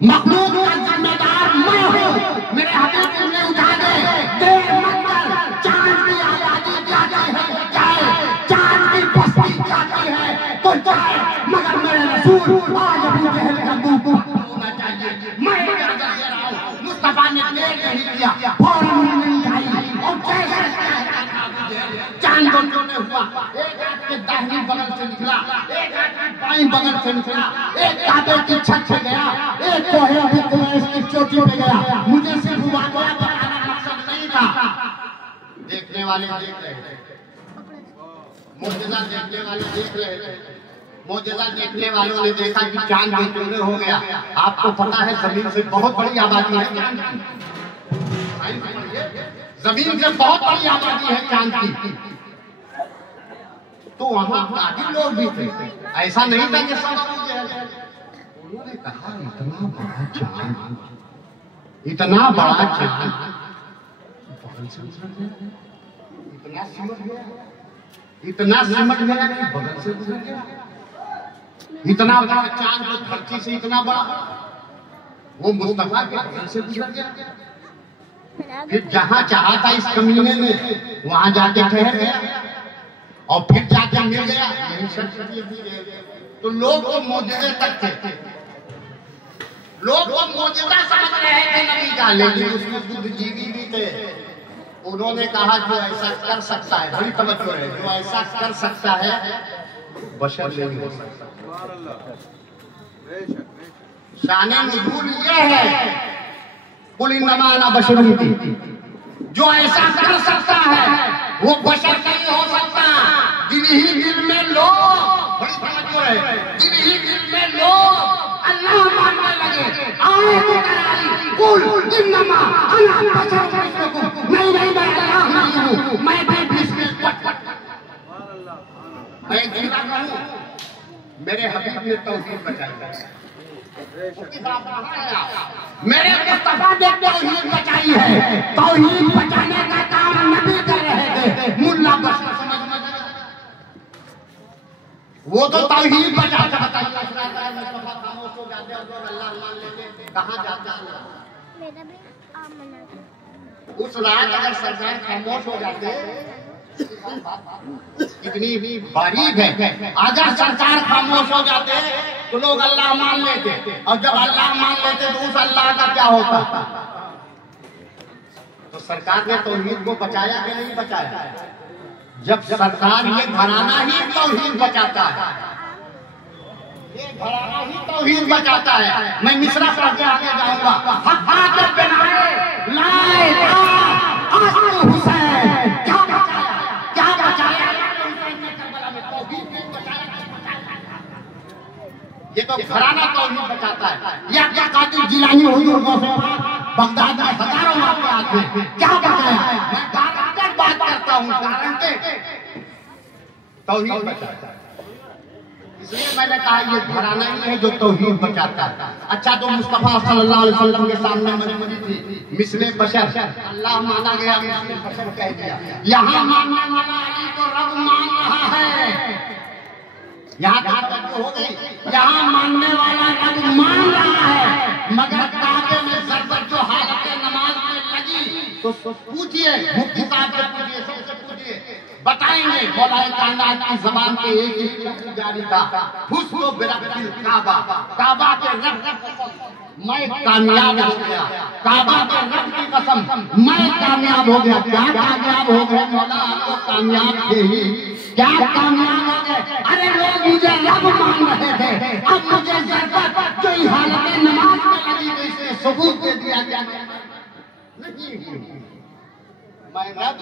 मखलूक का जिम्मेदार मैं हूँ। मेरे हबीब तुमने उठा दे, देर मत कर। चांद की आजादी जाती है जाए, चांद की बस्ती जाती है तो जाए, मगर मेरे रसूल आज अभी जहल का होना चाहिए। मैं इजाजत दे रहा हूँ, मुस्तफा ने देर नहीं किया, फौरन नहीं उठाई और चांद दोनों हुआ। एक हाथ के दाहिनी बगल से निकला, एक हाथ के बाईं बगल से निकला, एक काबे की छत से गया, एक कोहे अभी कुरैश की चोटी पे गया। मुझे सिर्फ वाक़या बताना मकसद नहीं था। देखने वाले देख रहे थे, मौजूदा देखने वाले देख रहे थे। मौजूदा देखने वालों ने देखा कि चांद दोनों हो गया। आपको पता है जमीन से बहुत बड़ी आबादी है चांद की, जमीन से बहुत बड़ी आबादी है चांद की। तो वहां काफी लोग भी थे, ऐसा नहीं था कि सब उन्होंने कहा इतना बड़ा चांद, इतना बड़ा चांद इतना सिमट गया, इतना सिमट गया कि बगल से गुजर गया। इतना बड़ा चांद जो धरती से इतना बड़ा, वो मुस्तफा के बगल से गुजर गया। फिर जहां चाहा था इस कमीने में वहां जाके ठहर गया और फिर जाके मिल गया। तो लोग तो मौजूदे तक थे, लोग तो मौजूदा समझ रहे थे नबी का, लेकिन उसमें बुद्धिजीवी भी थे। उन्होंने कहा जो ऐसा कर सकता है, बड़ी तवज्जो है, जो ऐसा कर सकता है बशर नहीं हो सकता। शाने नुज़ूल ये है, कुल इन्नमा अना बशरुन की, जो ऐसा कर सकता है वो बशर नहीं हो सकता। दिल ही दिल में लो, बड़ी तवज्जो है, दिल ही दिल में लो, अल्लाह मानने लगे। आए तो करारी कुल इन्नमा अना बशरुन मिस्लुकुम, नहीं मैं अल्लाह नहीं हूँ, मैं भी मैं जिंदा कहूँ। मेरे हबीब ने तौहीद बचाई, मेरे मुस्तफा ने तौहीद बचाई है। तौहीद बचाने का काम नबी कर रहे थे, मुल्ला बशर समझ में वो तो तौहीद बचाता। मुस्तफा खामोश हो जाते और लोग अल्लाह मान लेते, कहाँ जाता उस रात अगर सरकार खामोश हो जाते। इतनी भी बारीक है, अगर सरकार खामोश हो जाते तो लोग अल्लाह मान लेते, और जब अल्लाह मान लेते तो उस अल्लाह का क्या होता। तो सरकार ने तौहीद को बचाया कि नहीं बचाया? जब सरकार ये घराना ही तौहीद बचाता है, ये घराना ही तौहीद बचाता है। मैं मिसरा पढ़ के आगे जाऊंगा। हुसैन क्या बचाया, ये तो घराना तौहीद बचाता है। या क्या कातिल जिलानी हुजूर बगदाद में हजारों वाक़यात में क्या बचाया? मैं गारंटेड बात करता हूँ, गारंटेड तौहीद बचाता है। इसलिए मैंने कहा ये घराना ही है जो तौहीद बचाता है। अच्छा, तो मुस्तफा सल्लल्लाहु अलैहि वसल्लम के सामने मजबूरी थी, मिसले बशर, अल्लाह माना गया, मिसले बशर कह दिया। यहाँ मानने वाला अली को रब मान रहा है, यहाँ जो हो गई, यहाँ मानने वाला रब मान रहा है, मगर काबे में ज़रबत जो हालत नमाज में लगी तो पूछिए, मुफ्ती साहब से पूछिए, सबसे पूछिए, बताएंगे। मौलाए कायनात की ज़बान पे एक ही लफ्ज़ जारी था, फुस्को बिरब्बिल काबा, काबा के रब मैं कामयाब हो गया, काबा के रब की कसम मैं कामयाब हो गया। क्या कामयाब हो गए मौला? आपको कामयाब थे ही, क्या कामयाब हो गए? अरे लोग मुझे रब मान रहे थे, अब मुझे ज़रबत जो इस हालत नमाज में लगी गई से सबूत दे दिया गया। नहीं, मैं रब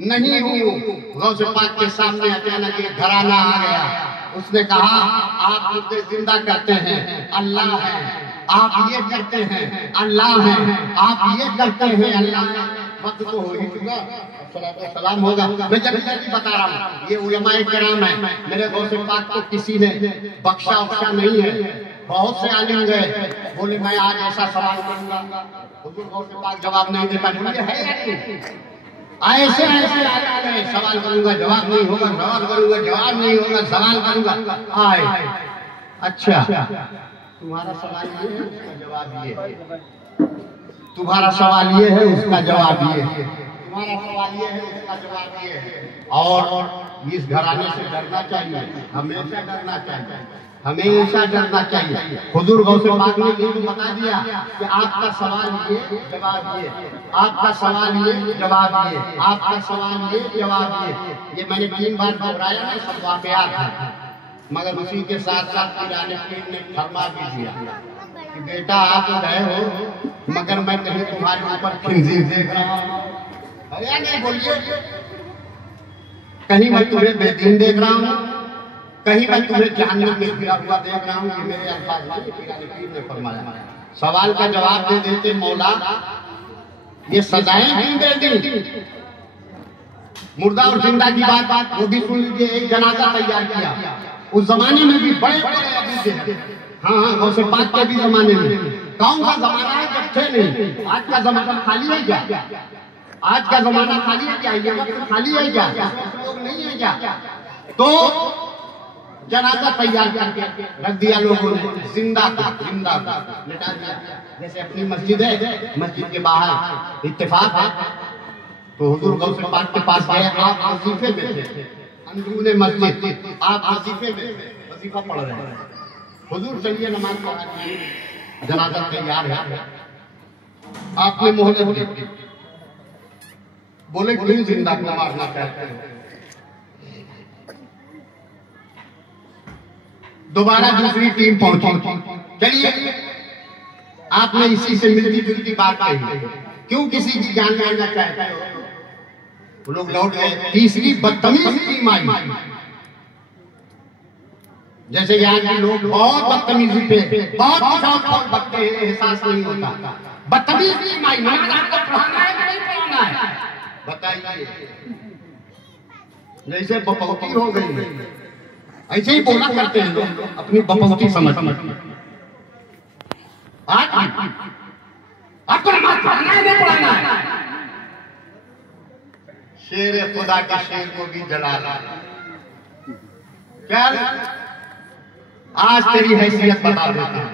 नहीं हूँ। गौसे पाक के सामने अचानक एक घराना आ गया, उसने कहा आप मुझे जिंदा करते हैं, अल्लाह है, आप ये करते हैं, अल्लाह है, आप ये करते हैं, अल्लाह है। वक्त तो हो ही चुका, सलाम होगा। मैं जल्दी बता रहा हूँ, ये उलमाए किराम है, मेरे गौसे पाक को किसी ने बख्शा उख्शा नहीं है। बहुत से आलिम गए, बोले मैं आज ऐसा सवाल करूंगा, हुजूर गौसे पाक जवाब नहीं देता। बोले है या नहीं? ऐसे ऐसे आए, सवाल करूंगा जवाब नहीं होगा, सवाल करूंगा जवाब नहीं होगा, सवाल करूंगा आए। अच्छा, तुम्हारा सवाल ये है, उसका जवाब ये है। तुम्हारा सवाल ये है, उसका जवाब ये है। तुम्हारा सवाल ये है, उसका जवाब ये है। और इस घराने से डरना चाहिए, हमेशा डरना चाहिए, हमेशा डरना चाहिए। हुजूर गौसे पाक ने ये तो बता दिया कि आपका सवाल ये, जवाब ये, आपका सवाल ये, जवाब ये, आपका सवाल ये, जवाब ये मैंने 3 बार दोहराया ना, सब वाकयात है। मगर उसी के साथ साथ पुराने पीर ने फरमा भी दिया कि बेटा आप तो गए हो, मगर मैं कहीं तुम्हारे ऊपर खिंजीर देख रहा हूँ। अरे नहीं बोलिए, कहीं मैं तुम्हें बेदीन देख रहा हूँ, कहीं मैं तुम्हें जहन्नम में गिरा हुआ देख रहा हूँ। ये मेरे अल्फाज नहीं, पुराने पीर ने फरमाया। सवाल का जवाब दे देते मौला, ये सजाएं क्यों दे दी? मुर्दा और जिंदा की बात वो भी सुन लीजिए। एक जनाजा तैयार किया, उस जमाने में भी बड़े बड़े अबूजे थे। हाँ, गौसे पाक के भी जमाने में। कौन सा जमाना है जब थे नहीं? आज का जमाना खाली है क्या? आज का जमाना खाली है क्या? ये वक्त खाली है क्या? लोग नहीं है क्या? तो जनाजा तैयार करके रख दिया लोगों ने, जिंदा लिटा दिया। जैसे अपनी मस्जिद है, मस्जिद के बाहर इत्तेफाक है, तो हुजूर गौसे पाक के पास गए। आप वजीफे में थे, अंदरूने मस्जिद, आप वजीफे में वजीफा पढ़ रहे हैं। हुजूर चलिए नमाज पढ़ाइए, जनाजा तैयार है। आपने मोहलत दी, बोले क्यों जिंदा को मारना चाहते हो? दोबारा दूसरी टीम पहुंची, चलिए आपने इसी से मिलती जुलती बात कही, क्यों किसी की जान लेना चाहते हो? वो लोग लौट गए। तीसरी बदतमीज टीम आई। जैसे यहाँ के लोग बहुत बदतमीजी पे बहुत बकते हैं, एहसास नहीं होता। बदतमीज टीम आई, नमाज आपको पढ़ाना है कि नहीं पढ़ाना है बताइए। जैसे बपौती हो गई, ऐसे ही बोला करते हैं लोग अपनी बपौती समझ। आपको नमाज पढ़ना है नहीं पढ़ाना है? शेर खुदा के शेर को भी जला रहा। क्या आज तेरी हैसियत बता देता हूं।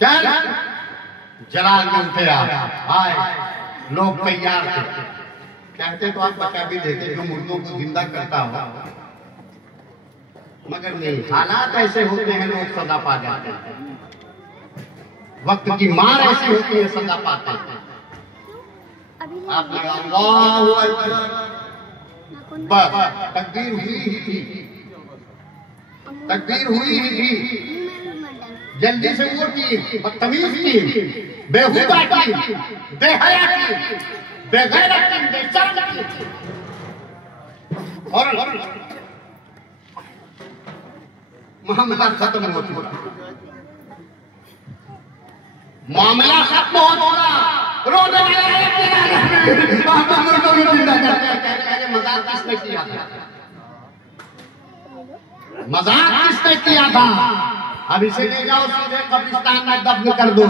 क्या जलाल में उठे आए, लोग तैयार थे, कहते तो आप बचा भी देते जो मुर्दों को जिंदा करता हो, मगर नहीं, हालात ऐसे होते हैं, लोग सजा पा जाते हैं। वक्त की मार ऐसी होती है, सजा पाते हैं। आपने अल्लाहु अकबर, बस तकदीर हुई ही थी, तकदीर हुई ही थी। जल्दी से वो टीम, बदतमीज टीम, बेहुदा टीम, बेहया टीम, बेगैरत टीम, बेशर्म टीम, और मामला खत्म हो चुका। मामला खत्म हो चुका। रोने मजाक किसने किया था? मजाक किसने किया था? अब इसे ले जाओ सीधे कब्रिस्तान में दफन कर दो।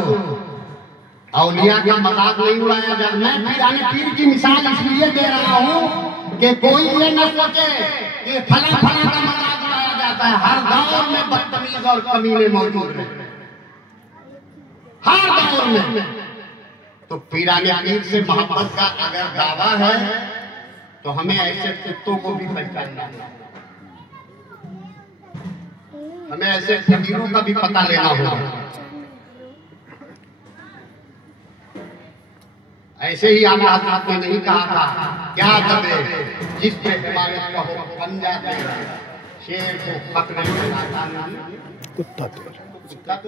औलिया का मजाक नहीं उड़ाया जाए। मैं पीराने पीर की मिसाल इसलिए दे रहा हूँ कि कोई ये न सोचे कि फला फला का मजाक उड़ाया जाता है। हर दौर में बदतमीज और कमीने मौजूद हैं, हर दौर में। तो पीराने पीर से मोहब्बत का अगर दावा है तो हमें ऐसे कुत्तों को भी पहचानना है, हमें ऐसे फकीरों का भी पता लेना होगा। ऐसे ही आला हज़रत ने नहीं कहा था क्या दबे जिस पे हिमायत का हो बन जाते शेर को पकड़ने कुत्ता तो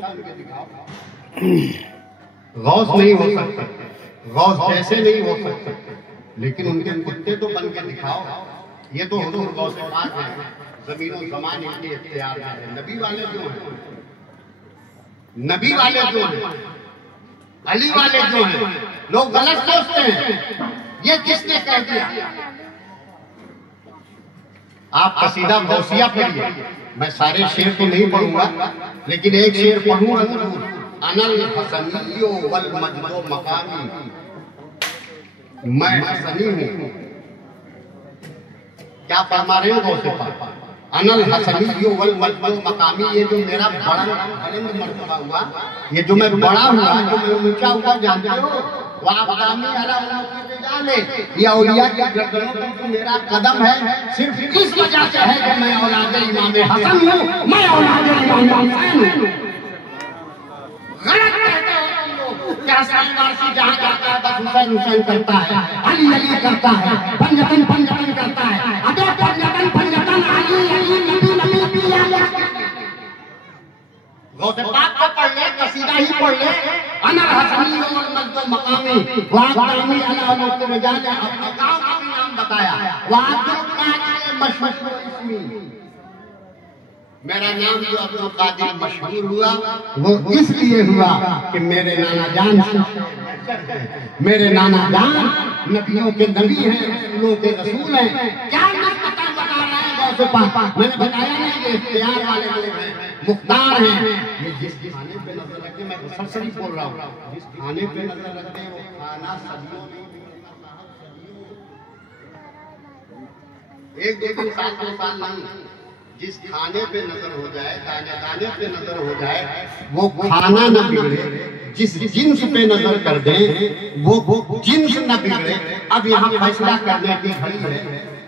बन के दिखाओ। गौस नहीं हो सकते, गौस जैसे नहीं हो सकते, लेकिन उनके कुत्ते तो बन के दिखाओ। ये तो हुजूर गौस पाक है, ज़मीनो ज़मान इनके इख्तियार में है। नबी वाले क्यों हैं? नबी वाले क्यों हैं? अली वाले जो हैं लोग गलत सोचते हैं। ये किसने कह दिया? आप कसीदा गौसिया पढ़िए, मैं सारे शेर तो नहीं पढ़ूंगा, लेकिन एक शेर पढ़ूंगा जरूर। अनल हसनियो वल मजदो मकामी, मैं हसनी हूँ। क्या फरमा रहे हो गौसे पाक? अनल हसनियो वल मजदो मकामी, ये जो मेरा बड़ा बुलंद मर्तबा हुआ, ये जो मैं बड़ा हुआ, जो मैं ऊंचा हुआ, जानते हो? वाक़ामी अला जाने या औलिया की गर्दनों पर जो मेरा कदम है, सिर्फ इस वजह से है कि मैं औलाद इमाम हसन हूँ, मैं औलाद इमाम हुसैन हूँ। गलत कहते हो तुम लोग। क्या साइंस जहाँ जाता है बस हुसैन हुसैन करता है, अली अली करता है, पंजतन पंजतन करता है। अबे पंजतन पंजतन अली अली नबी नबी किया जाता है। गौसे पाक को पढ़ ले, कसीदा ही पढ़ ले। अनल हसनी वल मजदो मकामी वाक़ामी अला मुल्क रजाल, अपने गांव का भी नाम बताया। वाक़ुल कादिर मशहूर इसमी, मेरा नाम जो अब्दुल कादिर मशहूर हुआ वो इसलिए हुआ कि मेरे नाना जान मेरे नाना जान नबियों के नबी हैं, रसूलों के रसूल हैं। क्या बता रहे हैं गौसे पाक? मैंने बताया नहीं, ये इख्तियार वाले लोग हैं, मुख्तार हैं। ये जिस खाने पे नजर रखते, मैं सरसरी बोल रहा हूँ, जिस खाने पे नजर रखते हैं वो खाना सदियों एक दो दिन साल दो साल नहीं, जिस खाने पे नजर हो जाए, दाने दाने पे नजर हो जाए, वो खाना न बिगड़े। जिस जिन्स पे नजर कर दें वो जिन्स न बिगड़े। अब यहाँ फैसला करने की घड़ी है,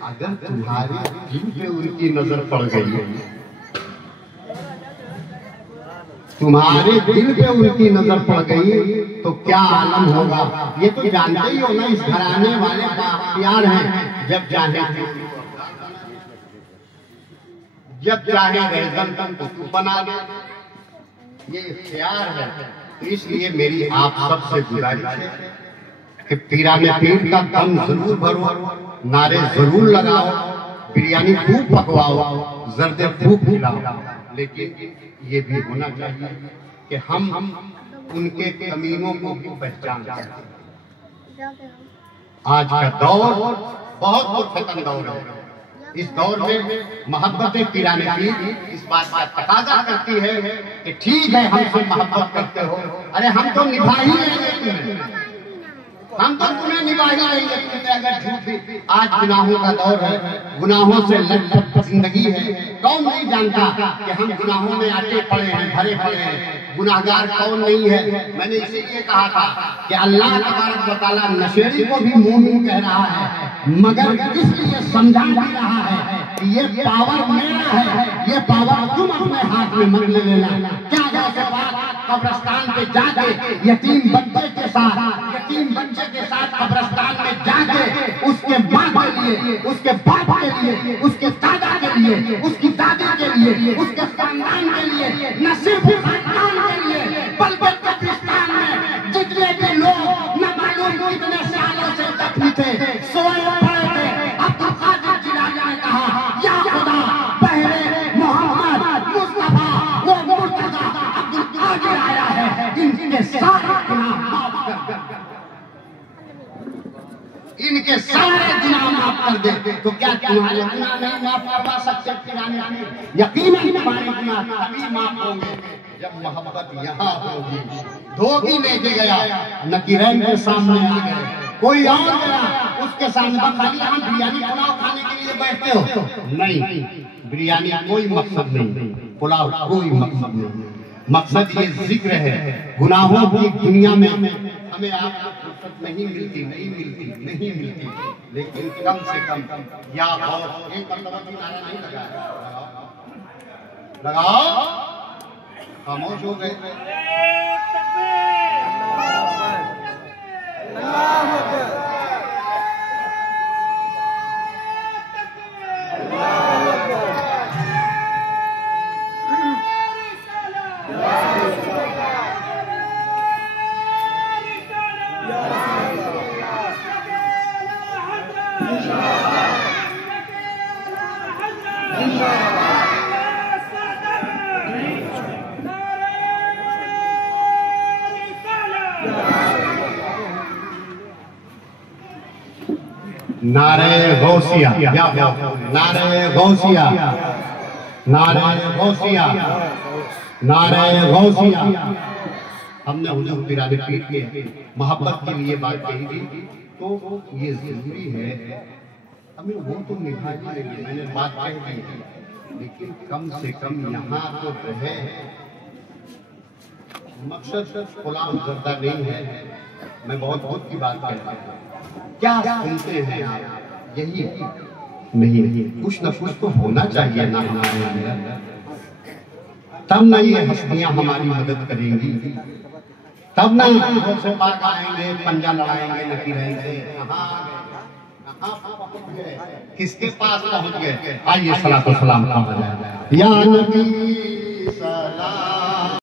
अगर तुम्हारे दिल पे उनकी नजर पड़ गई है, तुम्हारे दिल पे उनकी नजर पड़ गई तो क्या आलम होगा? ये तो जानते ही हो ना, इस घराने वाले बाख्तियार हैं, जब चाहे जब चाहे रहजन को बना दे, ये इख्तियार है। तो इसलिए मेरी आप सबसे गुजारिश है कि पीराने पीर का दम जरूर भरो, नारे जरूर लगाओ, बिरयानी खूब पकवाओ, जर्दे खूब खिलाओ, लेकिन ये भी होना चाहिए कि हम उनके कमीनों को भी पहचान सकें। आज का दौर बहुत फतन दौर है। इस दौर में मोहब्बत पीराने पीर इस बात का तकाजा करती है कि ठीक है हमसे मोहब्बत करते हो, अरे हम तो निभा ही लेंगे तुम्हें, हम तो तुम्हें निभा ही लेंगे तुम्हें अगर झूठ भी। आज गुनाहों का दौर है, गुनाहों से लटपट जिंदगी है। कौन नहीं जानता कि हम गुनाहों में आटे पड़े हैं, भरे पड़े हैं। गुनाहगार कौन नहीं है? मैंने इसीलिए कहा था कि अल्लाह तबारक व तआला नशेड़ी को भी मोमिन कह रहा है, मगर इसलिए समझा भी रहा है कि ये पावर मेरा है, ये पावर तुम अपने हाथ में मत ले लेना। क्या जैसे बात कब्रिस्तान पे जाके यतीम बच्चे के साथ कब्रिस्तान में जाके उसके बाप के लिए, उसके बाप के लिए, उसके दादा के लिए, उसकी दादी के लिए, उसके खानदान के लिए, न सिर्फ खानदान के लिए बल्कि कब्रिस्तान में जितने भी लोग न मालूम कितने सालों से दफन थे, सोए पड़े थे, अब्दुल कादिर जिलानी ने कहा, या खुदा पहले मोहम्मद मुस्तफा वो मुर्तजा अब्दुल कादिर आया है, इनके सारे गुनाह माफ कर दे, इनके सारे गुनाह माफ कर दे। तो क्या तुम्हारे गुनाह नहीं माफ करवा सकते पीराने पीर? यकीनन तुम्हारे गुनाह तभी माफ होंगे जब मोहब्बत यहाँ होगी। धोबी लेके गया, नकीरैन के सामने आ गए, कोई और गया उसके सामने, खाली हम बिरयानी पुलाव खाने के लिए बैठते हो? नहीं, बिरयानी कोई मकसद नहीं, पुलाव कोई मकसद नहीं। मकसद ये जिक्र है। गुनाहों की दुनिया में हमें आपको फुर्सत नहीं मिलती, लेकिन कम से कम या बहुत एक मतलब की नारा नहीं लगाओ, खामोश हो गए। नारे गौसिया, नारे गौसिया, नारे गौसिया, नारे गौसिया। हमने हुजूर पिराने पीर के मोहब्बत के लिए बात कही थी, तो ये जरूरी है हमें वो तो निभा लेंगे, मैंने बात कह दी, लेकिन कम से कम यहाँ तो रहे। मकसद गुलाम करता नहीं है, मैं बहुत बहुत की बात कर रहा हूँ। क्या सुनते हैं आप, यही नहीं, कुछ न कुछ तो होना चाहिए ना हमारे अंदर, तब ना ये हस्तियां हमारी मदद करेंगी, तब ना से बात आएंगे, पंजा लड़ाएंगे, नकी रहेंगे। किसके पास पहुंच गए? आइए सलातो सलाम का या नबी